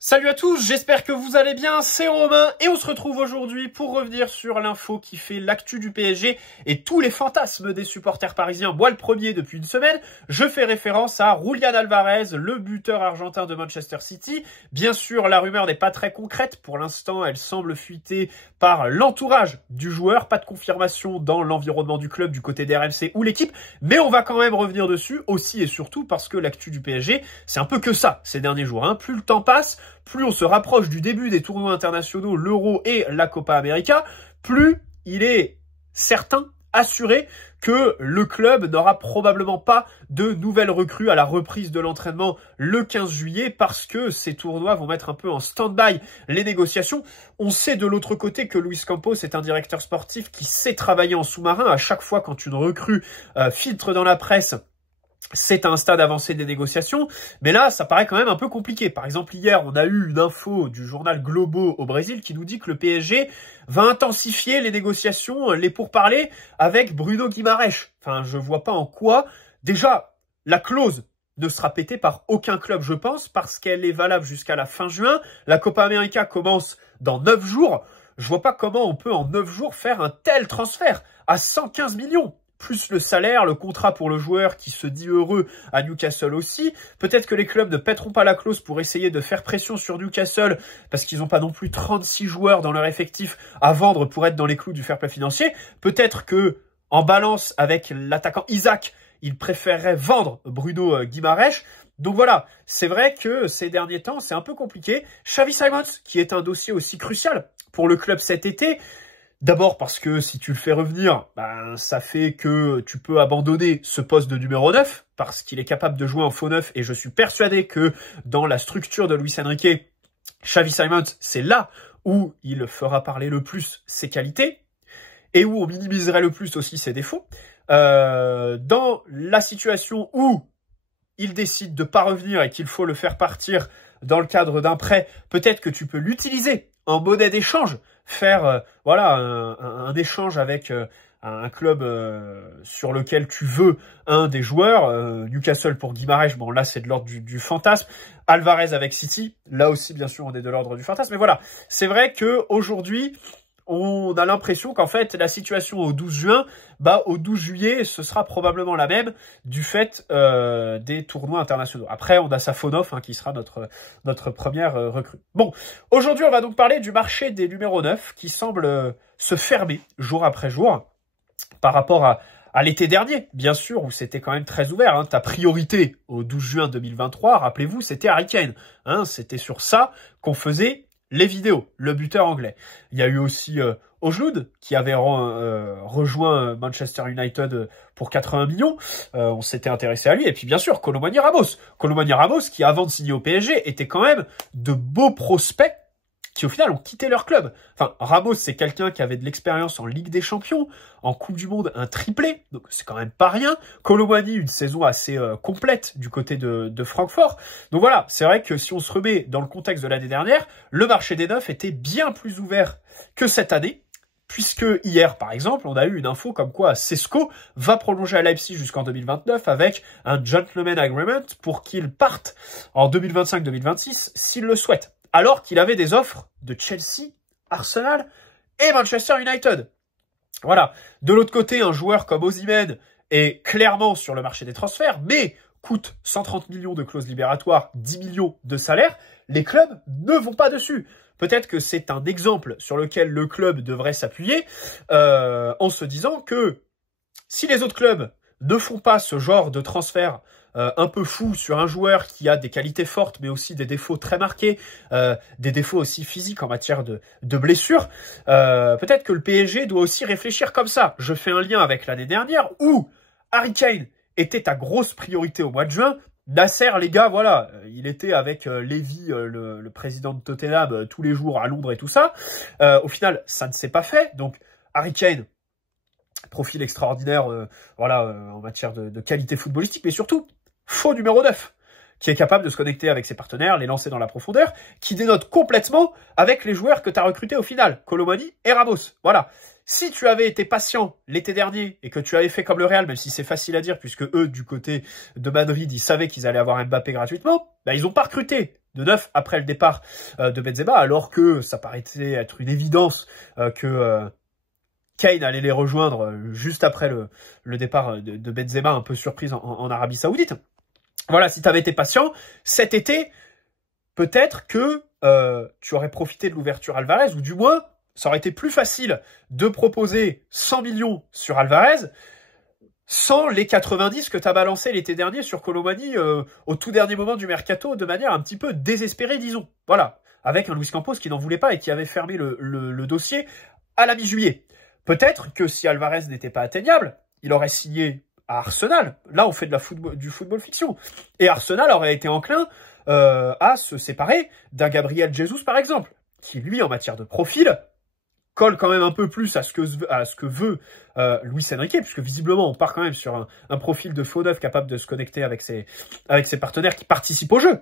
Salut à tous, j'espère que vous allez bien, c'est Romain et on se retrouve aujourd'hui pour revenir sur l'info qui fait l'actu du PSG et tous les fantasmes des supporters parisiens. Moi le premier depuis une semaine, je fais référence à Julián Alvarez, le buteur argentin de Manchester City. Bien sûr, la rumeur n'est pas très concrète, pour l'instant elle semble fuiter par l'entourage du joueur, pas de confirmation dans l'environnement du club du côté des RMC ou l'équipe, mais on va quand même revenir dessus aussi et surtout parce que l'actu du PSG, c'est un peu que ça ces derniers jours. Plus le temps passe, plus on se rapproche du début des tournois internationaux, l'Euro et la Copa América, plus il est certain, assuré, que le club n'aura probablement pas de nouvelles recrues à la reprise de l'entraînement le 15 juillet parce que ces tournois vont mettre un peu en stand-by les négociations. On sait de l'autre côté que Luis Campos est un directeur sportif qui sait travailler en sous-marin. À chaque fois quand une recrue filtre dans la presse, c'est à un stade avancé des négociations, mais là, ça paraît quand même un peu compliqué. Par exemple, hier, on a eu une info du journal Globo au Brésil qui nous dit que le PSG va intensifier les négociations, les pourparlers avec Bruno Guimaraes. Enfin, je vois pas en quoi. Déjà, la clause ne sera pétée par aucun club, je pense, parce qu'elle est valable jusqu'à la fin juin. La Copa América commence dans 9 jours. Je vois pas comment on peut en 9 jours faire un tel transfert à 115 millions. Plus le salaire, le contrat pour le joueur qui se dit heureux à Newcastle aussi. Peut-être que les clubs ne pèteront pas la clause pour essayer de faire pression sur Newcastle parce qu'ils n'ont pas non plus 36 joueurs dans leur effectif à vendre pour être dans les clous du fair play financier. Peut-être que, en balance avec l'attaquant Isaac, ils préféreraient vendre Bruno Guimaraes. Donc voilà, c'est vrai que ces derniers temps, c'est un peu compliqué. Xavi Simons, qui est un dossier aussi crucial pour le club cet été. D'abord parce que si tu le fais revenir, ça fait que tu peux abandonner ce poste de numéro 9, parce qu'il est capable de jouer en faux 9, et je suis persuadé que dans la structure de Luis Enrique, Xavi Simons, c'est là où il fera parler le plus ses qualités, et où on minimiserait le plus aussi ses défauts. Dans la situation où il décide de pas revenir et qu'il faut le faire partir dans le cadre d'un prêt, peut-être que tu peux l'utiliser en monnaie d'échange, faire un échange avec un club sur lequel tu veux un des joueurs. Newcastle pour Guimaraes, bon là c'est de l'ordre du fantasme. Alvarez avec City, là aussi bien sûr on est de l'ordre du fantasme. Mais voilà, c'est vrai que aujourd'hui on a l'impression qu'en fait, la situation au 12 juin, au 12 juillet, ce sera probablement la même du fait des tournois internationaux. Après, on a Safonov qui sera notre première recrue. Bon, aujourd'hui, on va donc parler du marché des numéros 9 qui semble se fermer jour après jour par rapport à l'été dernier, bien sûr, où c'était quand même très ouvert. Ta priorité au 12 juin 2023, rappelez-vous, c'était Harry Kane. C'était sur ça qu'on faisait les vidéos, le buteur anglais. Il y a eu aussi Ojloud qui avait rejoint Manchester United pour 80 millions. On s'était intéressé à lui. Et puis bien sûr, Kolo Muani Ramos. Kolo Muani Ramos qui, avant de signer au PSG, était quand même de beaux prospects qui au final ont quitté leur club. Enfin, Ramos, c'est quelqu'un qui avait de l'expérience en Ligue des Champions, en Coupe du Monde, un triplé, donc c'est quand même pas rien. Kolo Muani, une saison assez complète du côté de Francfort. Donc voilà, c'est vrai que si on se remet dans le contexte de l'année dernière, le marché des neufs était bien plus ouvert que cette année, puisque hier, par exemple, on a eu une info comme quoi Sesko va prolonger à Leipzig jusqu'en 2029 avec un gentleman agreement pour qu'il parte en 2025-2026 s'il le souhaite. Alors qu'il avait des offres de Chelsea, Arsenal et Manchester United. Voilà. De l'autre côté, un joueur comme Osimhen est clairement sur le marché des transferts, mais coûte 130 millions de clauses libératoires, 10 millions de salaire. Les clubs ne vont pas dessus. Peut-être que c'est un exemple sur lequel le club devrait s'appuyer en se disant que si les autres clubs ne font pas ce genre de transfert un peu fou sur un joueur qui a des qualités fortes mais aussi des défauts très marqués, des défauts aussi physiques en matière de blessures, peut-être que le PSG doit aussi réfléchir comme ça. Je fais un lien avec l'année dernière où Harry Kane était ta grosse priorité au mois de juin. Nasser, les gars, voilà, il était avec Levy, le président de Tottenham, tous les jours à Londres et tout ça. Au final, ça ne s'est pas fait. Donc, Harry Kane, profil extraordinaire en matière de qualité footballistique, mais surtout, faux numéro 9, qui est capable de se connecter avec ses partenaires, les lancer dans la profondeur, qui dénote complètement avec les joueurs que tu as recrutés au final, Kolo Muani et Ramos. Voilà. Si tu avais été patient l'été dernier et que tu avais fait comme le Real, même si c'est facile à dire puisque eux, du côté de Madrid, ils savaient qu'ils allaient avoir Mbappé gratuitement, ils n'ont pas recruté de neuf après le départ de Benzema, alors que ça paraissait être une évidence que Kane allait les rejoindre juste après le départ de Benzema, un peu surprise en Arabie Saoudite. Voilà, si tu avais été patient, cet été, peut-être que tu aurais profité de l'ouverture Alvarez, ou du moins, ça aurait été plus facile de proposer 100 millions sur Alvarez sans les 90 que tu as balancé l'été dernier sur Colomani au tout dernier moment du mercato, de manière un petit peu désespérée, disons. Voilà, avec un Luis Campos qui n'en voulait pas et qui avait fermé le dossier à la mi-juillet. Peut-être que si Alvarez n'était pas atteignable, il aurait signé à Arsenal. Là, on fait du football fiction. Et Arsenal aurait été enclin à se séparer d'un Gabriel Jesus, par exemple, qui, lui, en matière de profil, colle quand même un peu plus à ce que veut Luis Enrique, puisque visiblement, on part quand même sur un profil de faux neuf capable de se connecter avec ses partenaires qui participent au jeu.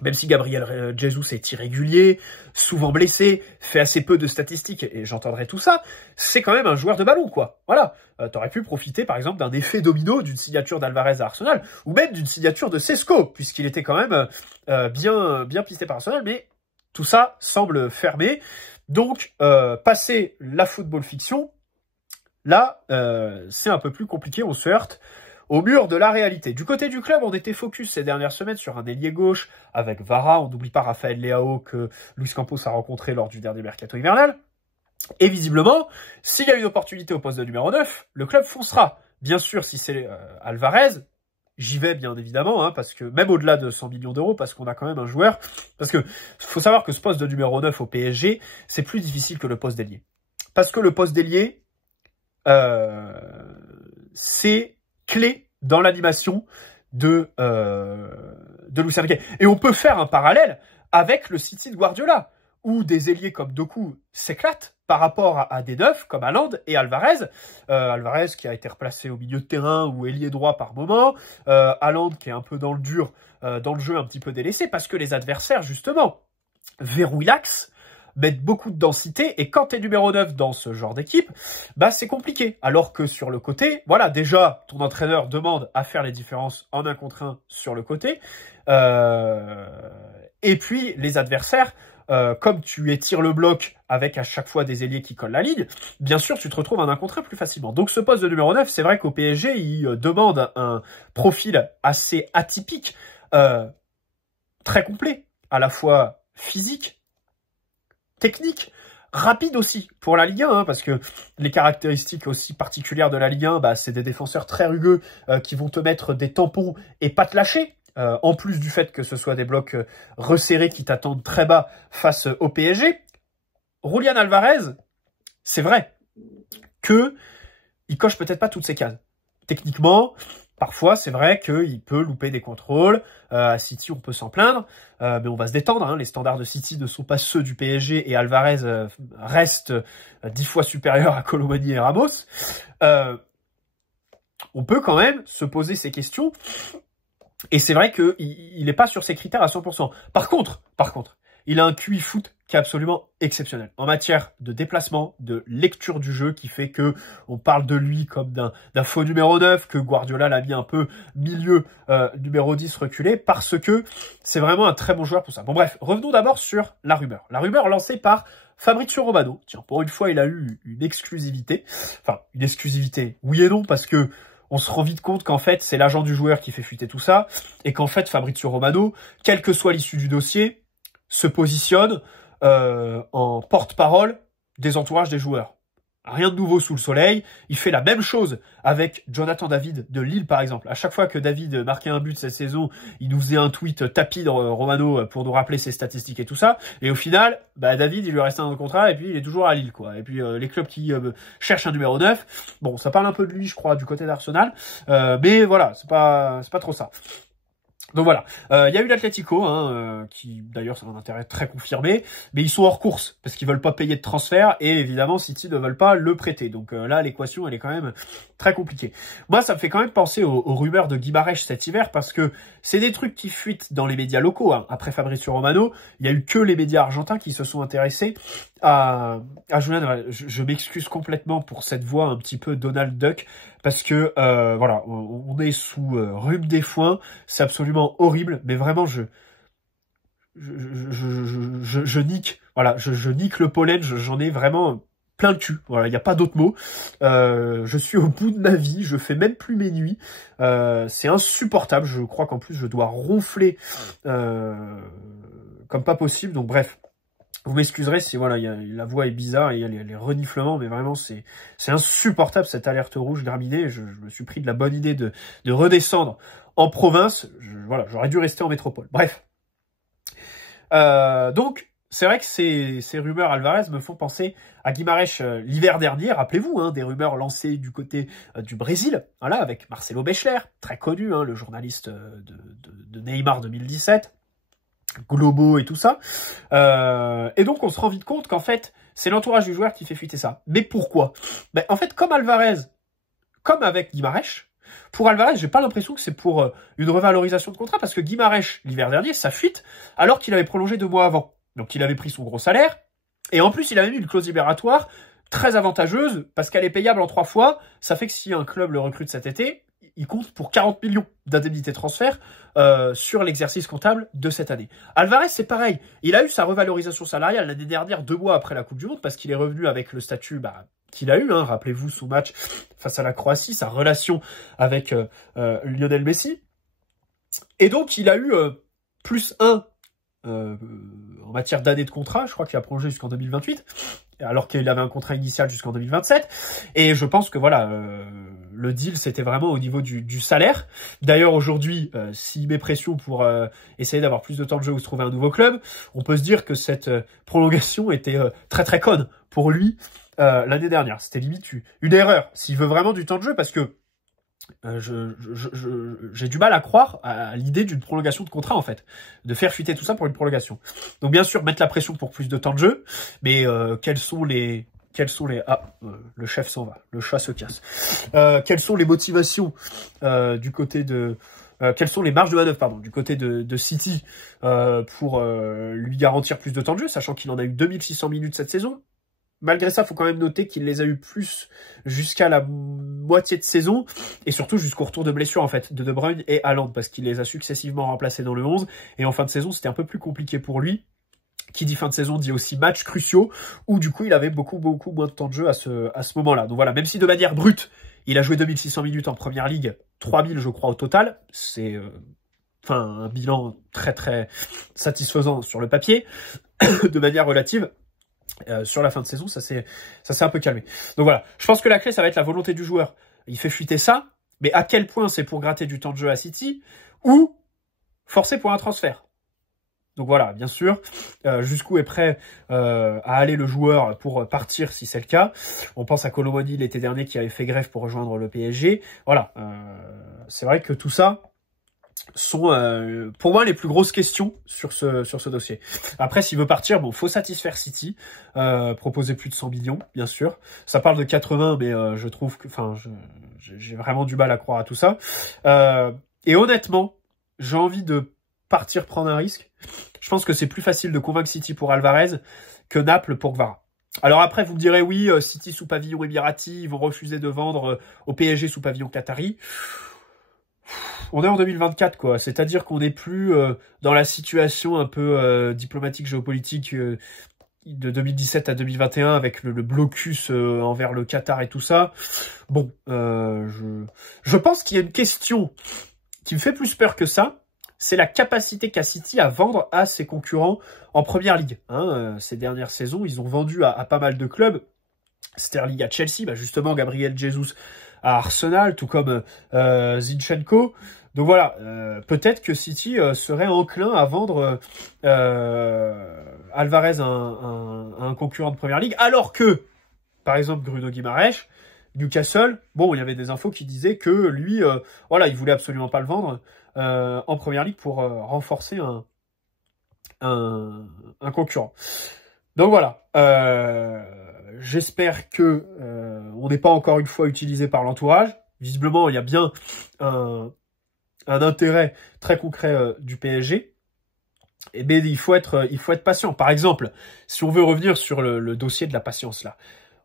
Même si Gabriel Jesus est irrégulier, souvent blessé, fait assez peu de statistiques, et j'entendrai tout ça, c'est quand même un joueur de ballon, quoi. Voilà. T'aurais pu profiter, par exemple, d'un effet domino d'une signature d'Alvarez à Arsenal, ou même d'une signature de Sesco, puisqu'il était quand même bien pisté par Arsenal, mais tout ça semble fermé. Donc, passer la football fiction, là, c'est un peu plus compliqué, on se heurte au mur de la réalité. Du côté du club, on était focus ces dernières semaines sur un ailier gauche avec Vara. On n'oublie pas Raphaël Leao que Luis Campos a rencontré lors du dernier mercato hivernal. Et visiblement, s'il y a une opportunité au poste de numéro 9, le club foncera. Bien sûr, si c'est Alvarez, j'y vais bien évidemment, hein, parce que même au-delà de 100 millions d'euros, parce qu'on a quand même un joueur. Parce que faut savoir que ce poste de numéro 9 au PSG, c'est plus difficile que le poste d'ailier. Parce que le poste d'ailier, c'est clé dans l'animation de Luis Enrique. Et on peut faire un parallèle avec le City de Guardiola, où des ailiers comme Doku s'éclatent par rapport à des neufs comme Haaland et Alvarez. Alvarez qui a été replacé au milieu de terrain ou ailier droit par moment. Haaland qui est un peu dans le dur, dans le jeu un petit peu délaissé, parce que les adversaires, justement, verrouillent l'axe, mettre beaucoup de densité, et quand t'es numéro 9 dans ce genre d'équipe, bah c'est compliqué. Alors que sur le côté, voilà, déjà, ton entraîneur demande à faire les différences en 1 contre 1 sur le côté. Et puis, les adversaires, comme tu étires le bloc avec à chaque fois des ailiers qui collent la ligne, bien sûr, tu te retrouves en 1 contre 1 plus facilement. Donc ce poste de numéro 9, c'est vrai qu'au PSG, il demande un profil assez atypique, très complet, à la fois physique, technique, rapide aussi pour la Ligue 1, hein, parce que les caractéristiques aussi particulières de la Ligue 1, bah, c'est des défenseurs très rugueux qui vont te mettre des tampons et pas te lâcher, en plus du fait que ce soit des blocs resserrés qui t'attendent très bas face au PSG. Julián Alvarez, c'est vrai que il coche peut-être pas toutes ses cases. Techniquement, parfois, c'est vrai qu'il peut louper des contrôles. À City, on peut s'en plaindre, mais on va se détendre. Hein. Les standards de City ne sont pas ceux du PSG et Alvarez reste 10 fois supérieur à Colomani et Ramos. On peut quand même se poser ces questions. Et c'est vrai qu'il n'est pas sur ses critères à 100%. Par contre, il a un QI foot qui est absolument exceptionnel en matière de déplacement, de lecture du jeu, qui fait que on parle de lui comme d'un faux numéro 9, que Guardiola l'a mis un peu milieu numéro 10 reculé, parce que c'est vraiment un très bon joueur pour ça. Bon bref, revenons d'abord sur la rumeur. La rumeur lancée par Fabrizio Romano. Tiens, pour une fois, il a eu une exclusivité. Enfin, une exclusivité, oui et non, parce que on se rend vite compte qu'en fait, c'est l'agent du joueur qui fait fuiter tout ça, et qu'en fait, Fabrizio Romano, quelle que soit l'issue du dossier, se positionne en porte-parole des entourages des joueurs. Rien de nouveau sous le soleil. Il fait la même chose avec Jonathan David de Lille, par exemple. À chaque fois que David marquait un but cette saison, il nous faisait un tweet tapis Romano pour nous rappeler ses statistiques et tout ça. Et au final, bah, David, il lui reste un contrat et puis il est toujours à Lille, quoi. Et puis les clubs qui cherchent un numéro 9, bon, ça parle un peu de lui, je crois, du côté d'Arsenal. Mais voilà, c'est pas trop ça. Donc voilà, il y a eu l'Atlético, hein, qui d'ailleurs c'est un intérêt très confirmé, mais ils sont hors course parce qu'ils veulent pas payer de transfert et évidemment City ne veulent pas le prêter. Donc là l'équation elle est quand même très compliquée. Moi ça me fait quand même penser aux rumeurs de Guimarães cet hiver parce que c'est des trucs qui fuitent dans les médias locaux. Hein. Après Fabrizio Romano, il y a eu que les médias argentins qui se sont intéressés à Julián. Je m'excuse complètement pour cette voix un petit peu Donald Duck parce que voilà, on est sous rhume des foins, c'est absolument horrible, mais vraiment je nique, voilà, je nique le pollen, j'en ai vraiment plein le cul, voilà, il n'y a pas d'autre mot. Je suis au bout de ma vie, je fais même plus mes nuits, c'est insupportable, je crois qu'en plus je dois ronfler comme pas possible, donc bref. Vous m'excuserez si voilà, la voix est bizarre et il y a les reniflements, mais vraiment c'est insupportable cette alerte rouge terminée. Je me suis pris de la bonne idée de redescendre en province. Voilà, j'aurais dû rester en métropole. Bref. Donc, c'est vrai que ces rumeurs Alvarez me font penser à Guimarães l'hiver dernier. Rappelez-vous, hein, des rumeurs lancées du côté du Brésil, voilà, avec Marcelo Bechler, très connu, hein, le journaliste de Neymar 2017. Globaux et tout ça. Et donc, on se rend vite compte qu'en fait, c'est l'entourage du joueur qui fait fuiter ça. Mais pourquoi? Ben, en fait, comme Alvarez, comme avec Guimarães, pour Alvarez, j'ai pas l'impression que c'est pour une revalorisation de contrat, parce que Guimarães, l'hiver dernier, ça fuite, alors qu'il avait prolongé 2 mois avant. Donc, il avait pris son gros salaire, et en plus, il avait mis une clause libératoire très avantageuse, parce qu'elle est payable en 3 fois. Ça fait que si un club le recrute cet été, il compte pour 40 millions d'indemnités transfert sur l'exercice comptable de cette année. Alvarez, c'est pareil. Il a eu sa revalorisation salariale l'année dernière, 2 mois après la Coupe du Monde, parce qu'il est revenu avec le statut qu'il a eu. Hein. Rappelez-vous son match face à la Croatie, sa relation avec Lionel Messi. Et donc, il a eu +1 en matière d'années de contrat. Je crois qu'il a prolongé jusqu'en 2028. Alors qu'il avait un contrat initial jusqu'en 2027. Et je pense que voilà, le deal, c'était vraiment au niveau du salaire. D'ailleurs, aujourd'hui, s'il met pression pour essayer d'avoir plus de temps de jeu ou se trouver un nouveau club, on peut se dire que cette prolongation était très très conne pour lui l'année dernière. C'était limite une erreur, s'il veut vraiment du temps de jeu, parce que j'ai du mal à croire à l'idée d'une prolongation de contrat, en fait, de faire fuiter tout ça pour une prolongation. Donc bien sûr, mettre la pression pour plus de temps de jeu, mais quels sont les le chef s'en va, le chat se casse. Quelles sont les motivations du côté de quelles sont les marges de manœuvre, pardon, du côté de City pour lui garantir plus de temps de jeu, sachant qu'il en a eu 2600 minutes cette saison. Malgré ça, il faut quand même noter qu'il les a eu plus jusqu'à la moitié de saison, et surtout jusqu'au retour de blessure, en fait, de Bruyne et Haaland, parce qu'il les a successivement remplacés dans le 11, et en fin de saison, c'était un peu plus compliqué pour lui. Qui dit fin de saison dit aussi matchs cruciaux, où du coup, il avait beaucoup moins de temps de jeu à ce moment-là. Donc voilà, même si de manière brute, il a joué 2600 minutes en première ligue, 3000 je crois au total, c'est un bilan très très satisfaisant sur le papier, de manière relative. Sur la fin de saison, ça s'est un peu calmé. Donc voilà, je pense que la clé, ça va être la volonté du joueur. Il fait fuiter ça, mais à quel point c'est pour gratter du temps de jeu à City, ou forcer pour un transfert. Donc voilà, bien sûr, jusqu'où est prêt à aller le joueur pour partir si c'est le cas. On pense à Kolo Muani l'été dernier qui avait fait grève pour rejoindre le PSG. Voilà, c'est vrai que tout ça sont pour moi les plus grosses questions sur ce dossier. Après, s'il veut partir, bon, faut satisfaire City, proposer plus de 100 millions, bien sûr. Ça parle de 80, mais je trouve que, j'ai vraiment du mal à croire à tout ça. Et honnêtement, j'ai envie de partir prendre un risque. Je pense que c'est plus facile de convaincre City pour Alvarez que Naples pour Kvara. Alors après, vous me direz, oui, City sous pavillon émirati, ils vont refuser de vendre au PSG sous pavillon qatari. On est en 2024, quoi. C'est-à-dire qu'on n'est plus dans la situation un peu diplomatique, géopolitique de 2017 à 2021 avec le blocus envers le Qatar et tout ça. Bon, je pense qu'il y a une question qui me fait plus peur que ça. C'est la capacité qu'a City à vendre à ses concurrents en première ligue. Hein, ces dernières saisons, ils ont vendu à pas mal de clubs. Sterling à Chelsea, justement Gabriel Jesus à Arsenal, tout comme Zinchenko. Donc voilà, peut-être que City serait enclin à vendre Alvarez à un concurrent de première ligue, alors que, par exemple, Bruno Guimarães, Newcastle, bon, il y avait des infos qui disaient que lui, voilà, il voulait absolument pas le vendre en première ligue pour renforcer un concurrent. Donc voilà, j'espère que on n'est pas encore une fois utilisé par l'entourage. Visiblement, il y a bien un intérêt très concret du PSG. Mais il faut être patient. Par exemple, si on veut revenir sur le dossier de la patience là,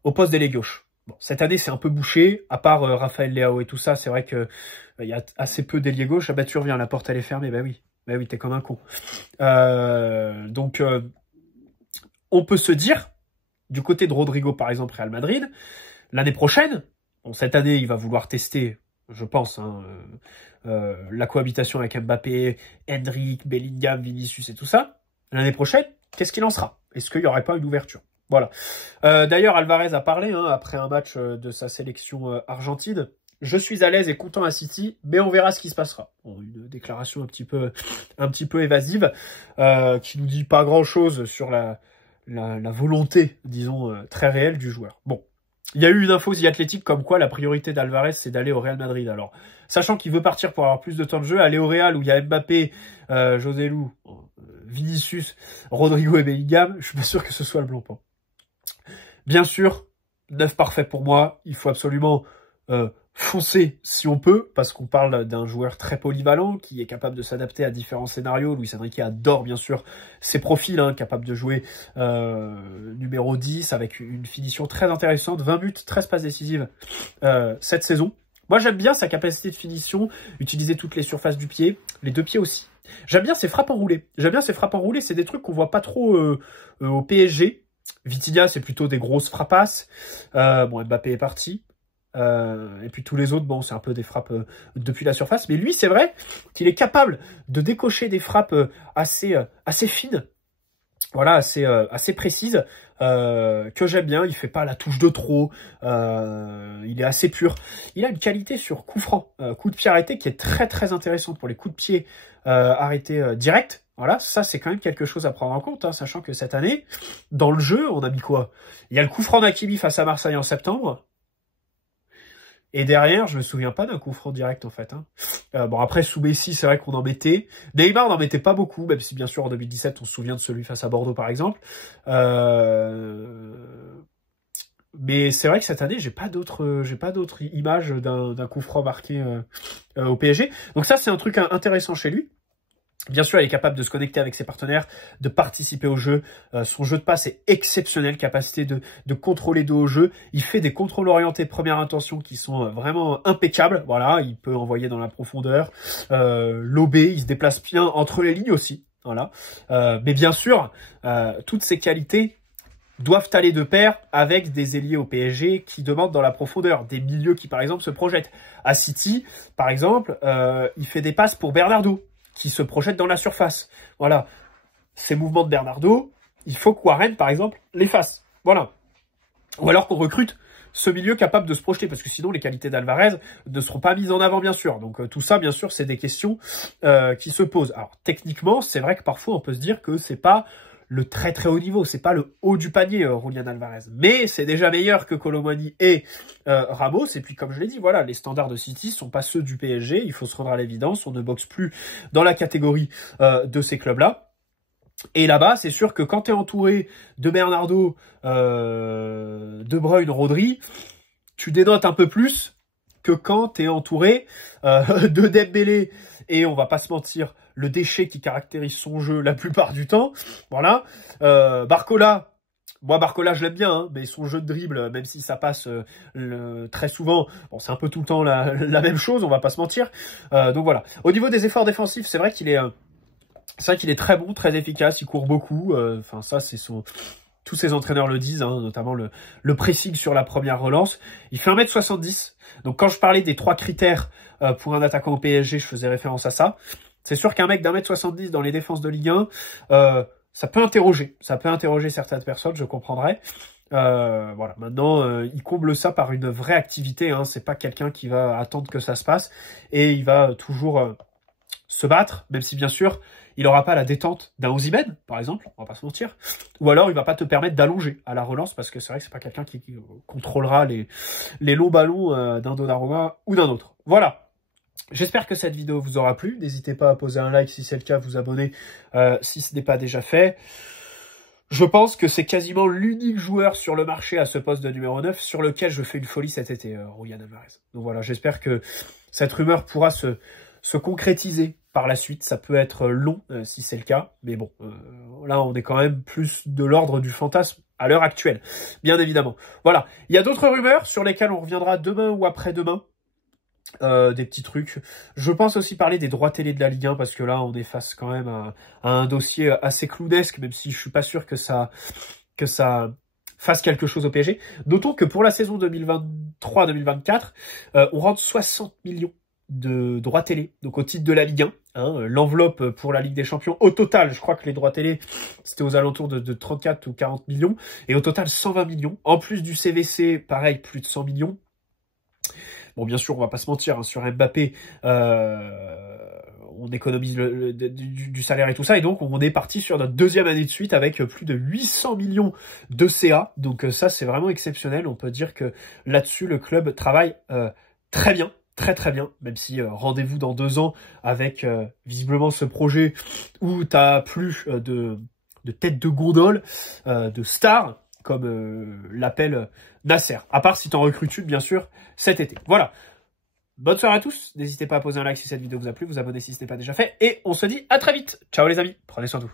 au poste d'ailier gauche. Bon, cette année, c'est un peu bouché, à part Raphaël Leao et tout ça. C'est vrai que il y a assez peu d'ailier gauche. Ah bah tu reviens, la porte elle est fermée. Bah oui. Mais oui, t'es comme un con. Donc, on peut se dire, du côté de Rodrigo, par exemple, Real Madrid, l'année prochaine, bon, cette année, il va vouloir tester, je pense, hein, la cohabitation avec Mbappé, Endrick, Bellingham, Vinicius et tout ça. L'année prochaine, qu'est-ce qu'il en sera? Est-ce qu'il n'y aurait pas une ouverture? Voilà. D'ailleurs, Alvarez a parlé, hein, après un match de sa sélection argentine. Je suis à l'aise et content à City, mais on verra ce qui se passera. Bon, une déclaration un petit peu évasive, qui nous dit pas grand-chose sur la volonté, disons, très réelle du joueur. Bon. Il y a eu une info The Athletic comme quoi la priorité d'Alvarez, c'est d'aller au Real Madrid. Alors, sachant qu'il veut partir pour avoir plus de temps de jeu, aller au Real où il y a Mbappé, Joselu, Vinicius, Rodrigo et Bellingham, je suis pas sûr que ce soit le bon plan. Bien sûr, 9 parfait pour moi. Il faut absolument foncer si on peut, parce qu'on parle d'un joueur très polyvalent, qui est capable de s'adapter à différents scénarios. Luis Enrique adore bien sûr ses profils, hein, capable de jouer numéro 10, avec une finition très intéressante, 20 buts, 13 passes décisives cette saison. Moi j'aime bien sa capacité de finition, utiliser toutes les surfaces du pied, les deux pieds aussi. J'aime bien ses frappes enroulées. C'est des trucs qu'on voit pas trop au PSG. Vitinha, c'est plutôt des grosses frappasses. Bon, Mbappé est parti. Et puis tous les autres, bon, c'est un peu des frappes depuis la surface. Mais lui, c'est vrai qu'il est capable de décocher des frappes assez fines. Voilà, assez précises. Que j'aime bien. Il fait pas la touche de trop. Il est assez pur. Il a une qualité sur coup franc, coup de pied arrêté, qui est très très intéressante pour les coups de pied arrêtés directs. Voilà, ça c'est quand même quelque chose à prendre en compte, hein, sachant que cette année, dans le jeu, on a mis quoi? Il y a le coup franc d'Hakimi face à Marseille en septembre. Et derrière, je me souviens pas d'un coup franc direct en fait. Hein. Bon après sous Messi, c'est vrai qu'on en mettait. Neymar n'en mettait pas beaucoup, même si bien sûr en 2017 on se souvient de celui face à Bordeaux par exemple. Mais c'est vrai que cette année j'ai pas d'autres images d'un coup franc marqué au PSG. Donc ça c'est un truc intéressant chez lui. Bien sûr, il est capable de se connecter avec ses partenaires, de participer au jeu. Son jeu de passe est exceptionnel, capacité de contrôler de haut jeu. Il fait des contrôles orientés de première intention qui sont vraiment impeccables. Voilà, il peut envoyer dans la profondeur, lober, il se déplace bien entre les lignes aussi. Voilà. Mais bien sûr, toutes ces qualités doivent aller de pair avec des ailiers au PSG qui demandent dans la profondeur, des milieux qui par exemple se projettent. À City, par exemple, il fait des passes pour Bernardo, qui se projette dans la surface. Voilà. Ces mouvements de Bernardo, il faut que Warren, par exemple, les fasse. Voilà. Ou alors qu'on recrute ce milieu capable de se projeter, parce que sinon les qualités d'Alvarez ne seront pas mises en avant, bien sûr. Donc tout ça, bien sûr, c'est des questions qui se posent. Alors techniquement, c'est vrai que parfois on peut se dire que c'est pas le très très haut niveau, c'est pas le haut du panier, Julián Alvarez. Mais c'est déjà meilleur que Colomani et Ramos. Et puis comme je l'ai dit, voilà, les standards de City sont pas ceux du PSG. Il faut se rendre à l'évidence, on ne boxe plus dans la catégorie de ces clubs-là. Et là-bas, c'est sûr que quand tu es entouré de Bernardo, De Bruyne, Rodri, tu dénotes un peu plus que quand tu es entouré de Dembélé et, on va pas se mentir, le déchet qui caractérise son jeu la plupart du temps. Voilà. Barcola, moi Barcola je l'aime bien, hein, mais son jeu de dribble, même si ça passe très souvent, bon c'est un peu tout le temps la même chose, on va pas se mentir. Donc voilà. Au niveau des efforts défensifs, c'est vrai qu'il est très bon, très efficace, il court beaucoup. Enfin ça c'est son... Tous ses entraîneurs le disent, hein, notamment le pressing sur la première relance. Il fait 1m70. Donc quand je parlais des 3 critères pour un attaquant au PSG, je faisais référence à ça. C'est sûr qu'un mec d'1m70 dans les défenses de Ligue 1, ça peut interroger. Ça peut interroger certaines personnes, je comprendrais. Voilà. Maintenant, il comble ça par une vraie activité. Hein. C'est pas quelqu'un qui va attendre que ça se passe. Et il va toujours se battre, même si bien sûr, il n'aura pas la détente d'un Osimhen, par exemple, on va pas se mentir. Ou alors, il va pas te permettre d'allonger à la relance, parce que c'est vrai que c'est pas quelqu'un qui contrôlera les longs ballons d'un Donnarumma ou d'un autre. Voilà. J'espère que cette vidéo vous aura plu. N'hésitez pas à poser un like si c'est le cas, vous abonner si ce n'est pas déjà fait. Je pense que c'est quasiment l'unique joueur sur le marché à ce poste de numéro 9 sur lequel je fais une folie cet été, Julián Alvarez. Donc voilà, j'espère que cette rumeur pourra se concrétiser par la suite. Ça peut être long si c'est le cas, mais bon, là on est quand même plus de l'ordre du fantasme à l'heure actuelle, bien évidemment. Voilà, il y a d'autres rumeurs sur lesquelles on reviendra demain ou après-demain. des petits trucs. Je pense aussi parler des droits télé de la Ligue 1 parce que là on est face quand même à un dossier assez clownesque, même si je suis pas sûr que ça fasse quelque chose au PSG. Notons que pour la saison 2023-2024, on rentre 60 millions de droits télé, donc au titre de la Ligue 1. Hein, l'enveloppe pour la Ligue des Champions, au total, je crois que les droits télé, c'était aux alentours de 34 ou 40 millions, et au total 120 millions. En plus du CVC, pareil, plus de 100 millions. Bon, bien sûr, on va pas se mentir, hein, sur Mbappé, on économise du salaire et tout ça, et donc on est parti sur notre deuxième année de suite avec plus de 800 millions de CA, donc ça c'est vraiment exceptionnel. On peut dire que là-dessus le club travaille très bien, très bien, même si rendez-vous dans 2 ans avec visiblement ce projet où t'as plus de tête de gondole, de stars, comme l'appelle Nasser, à part si t'en recrutes une bien sûr cet été. Voilà. Bonne soirée à tous, n'hésitez pas à poser un like si cette vidéo vous a plu, vous abonner si ce n'est pas déjà fait, et on se dit à très vite. Ciao les amis, prenez soin de vous.